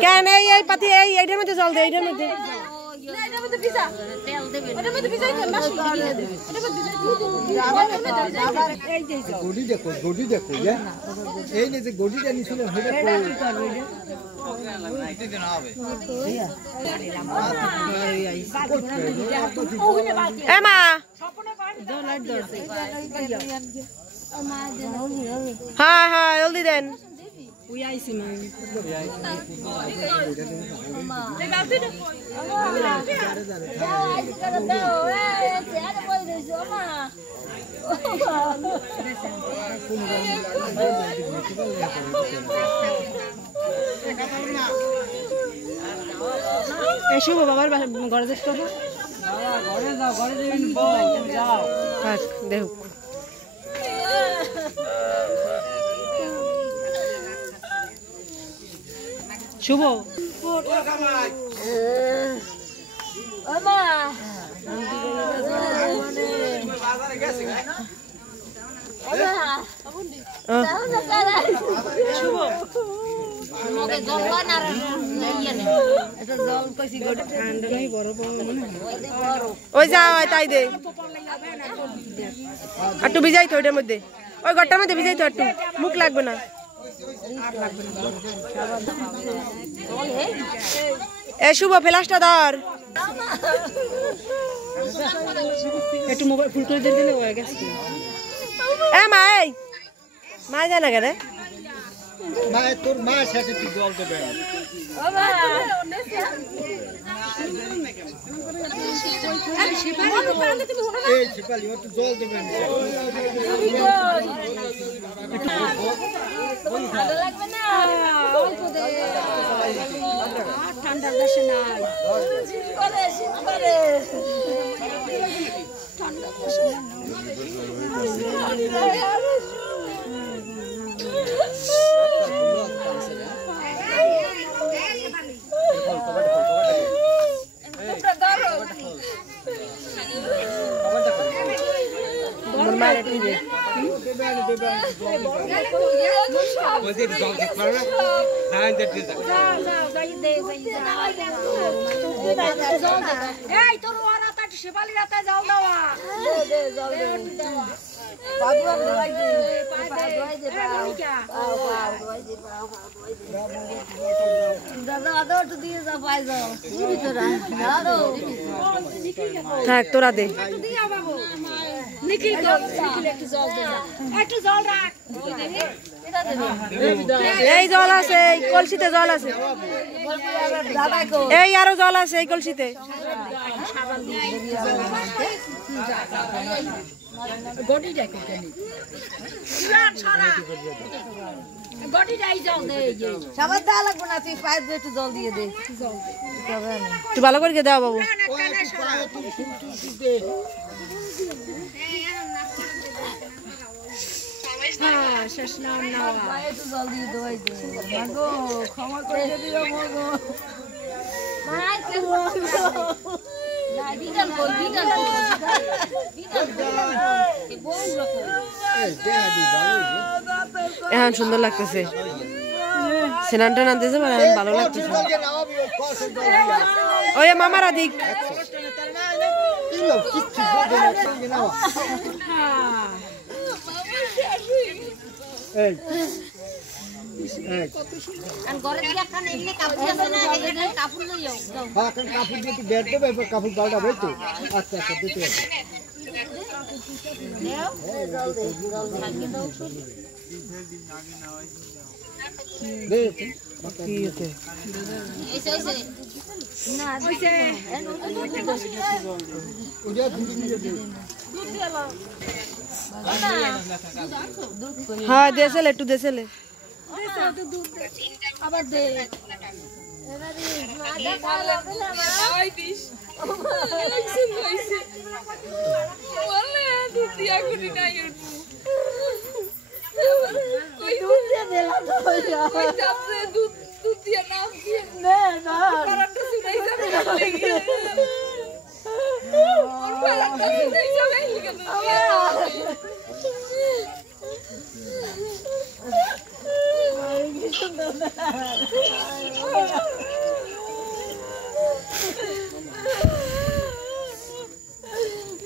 কেন এই পাতি এইটার মধ্যে জল দে এইটার মধ্যে গড়ি দেখো এই যে গড়িটা নিছিল হ্যাঁ হ্যাঁ জলদি দেন শুভ বাবার ঘরে যেতে হবে দেখুক শুভ ওই যা তাই দে একটু ভিজাই তো ওইটার মধ্যে ওই ঘরটার মধ্যে ভিজাই তো একটু মুখ লাগবে না এ শুভ ফ্ল্যাশটা ধর একটু মোবাইল ফুল করে দিলে হয়ে গেছে এ মা এই মা যায় না কেন মা তোর মা সাথে তুই জল দেবে এই শিপালি একটু জল দেবে ঠান্ডার দেশে নাই থাক তোরা দে এই জল আছে এই কলসিতে জল আছে এই আরো জল আছে এই কলসিতে একটু ভালো করে দাও বাবু এখন সুন্দর লাগতেছে স্নান টান আনতেছে ভালো লাগতেছে ওই মামারা দিক কাপড় পাল্টাবে তো আচ্ছা আচ্ছা হ্যাঁ দেশেলে একটু দেশেলে আবার দে ওই চাপছে দুধ দিয়ে নাম দিয়ে না কারণটা শুনেই যাবে লেগে ওর কারণটা শুনেই যাবে লেগে